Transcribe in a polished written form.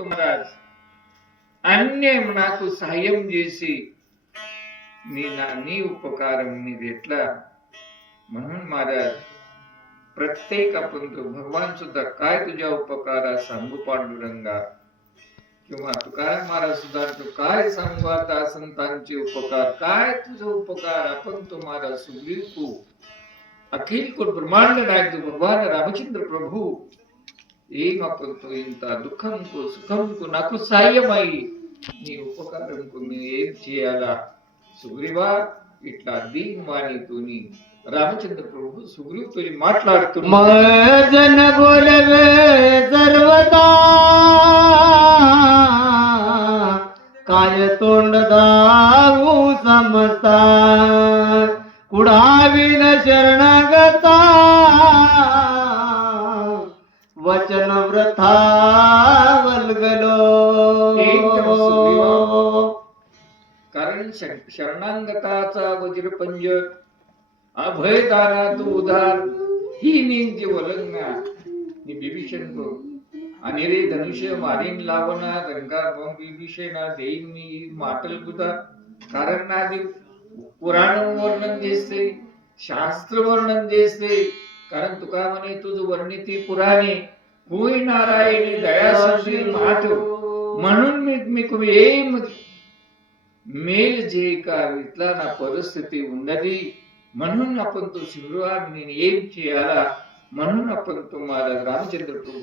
महाराज अन्य నాకు సహాయం చేసి నీ उपकारम मी घेतला म्हणून महाराज प्रत्येक आपण तो भगवान सुद्धा काय तुझ्या उपकारा सांगू पांडुरंगा किंवा तुकाराम महाराज सुद्धा तो काय सांगू आता संतांचे उपकार काय तुझा उपकार आपण तुम्हाला सुग्रीव को अखिल को ब्रह्मांड नायक भगवान रामचंद्र प्रभु ఏం అప్పుడు ఇంత దుఃఖంకు సుఖంకు నాకు సాయమై నీ ఉపకారంకు నేను ఏం చేయాలా సుగ్రీవా ఇట్లా దీనవాణితోని రామచంద్ర ప్రభు సుగ్రీవుతో మాట్లాడుతున్నారు జన బోలవే సర్వదా काय तोंड दाऊ समता कुडाविन शरणागता वचन व्रथा वल्गलो कारण शरणांगताचा वज्रपंज अभयदाना तू उधार ही नेमकी वलंगना नि बिभीषण को आणि रे धनुष्य मारीन लावना रंगा बिभीषणा देईन मी माटल बुधा कारण नादी पुराण वर्णन जेसे शास्त्र वर्णन जेसे कारण तुका म्हणे तुझ वर्णिती पुराणे होई नारायणी दया सशी माठ म्हणून मी ఏం मेल जे का इथला ना परिस्थिती उन्नती म्हणून आपण तो शिवराज నేను ఏం చేయాలా म्हणून आपण तुम्हाला रामचंद्र